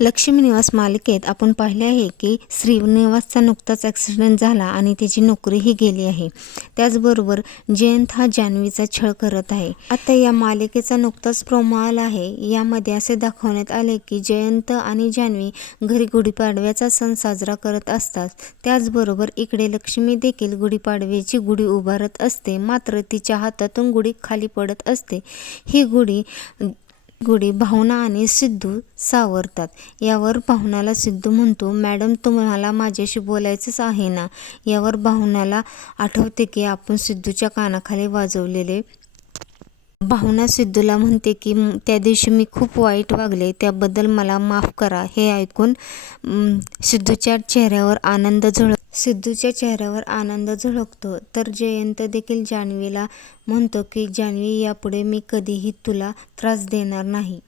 लक्ष्मी निवास मालिकेत आपण पाहिले आहे की श्रीनिवासचा नुकताच ॲक्सिडेंट झाला आणि त्याची नोकरीही गेली आहे. त्याचबरोबर जयंत हा जान्हवीचा छळ करत आहे. आता या मालिकेचा नुकताच प्रोमो आला आहे. यामध्ये असे दाखवण्यात आले की जयंत आणि जान्हवी घरी गुढीपाडव्याचा सण साजरा करत असतात. त्याचबरोबर इकडे लक्ष्मी देखील गुढीपाडव्याची गुढी उभारत असते, मात्र तिच्या हातातून गुढी खाली पडत असते. ही गुढी भावना आणि सिद्धू सावरतात. यावर भावनाला सिद्धू म्हणतो, मॅडम तुम्हाला माझ्याशी बोलायचंच आहे ना. यावर भावनाला आठवते की आपण सिद्धूच्या कानाखाली वाजवलेले. भावना सिद्धूला म्हणते की त्या दिवशी मी खूप वाईट वागले, त्याबद्दल मला माफ करा. हे ऐकून सिद्धूच्या चेहऱ्यावर आनंद झळकतो. तर जयंत देखील जान्हवीला म्हणतो की जान्हवी, यापुढे मी कधीही तुला त्रास देणार नाही.